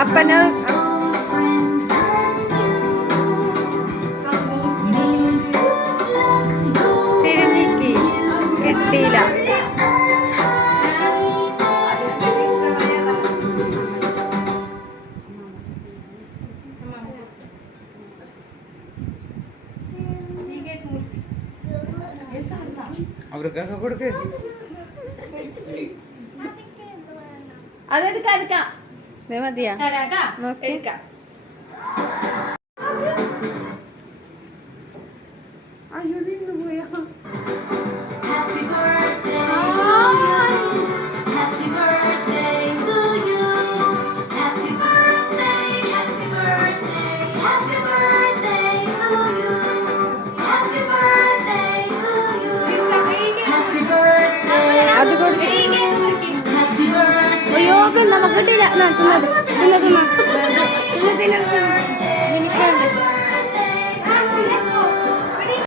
അപ്പന തിരിഞ്ഞിക്ക് കിട്ടിയില്ല. അവർക്കൊക്കെ കൊടുക്ക്. അതെടുക്കാം മതിയാ നോക്കി. അയ്യോ നിന്ന് പോയാ. അത് കൊടുത്തു. അയ്യോ പിന്നെ നമുക്ക് കിട്ടില്ല.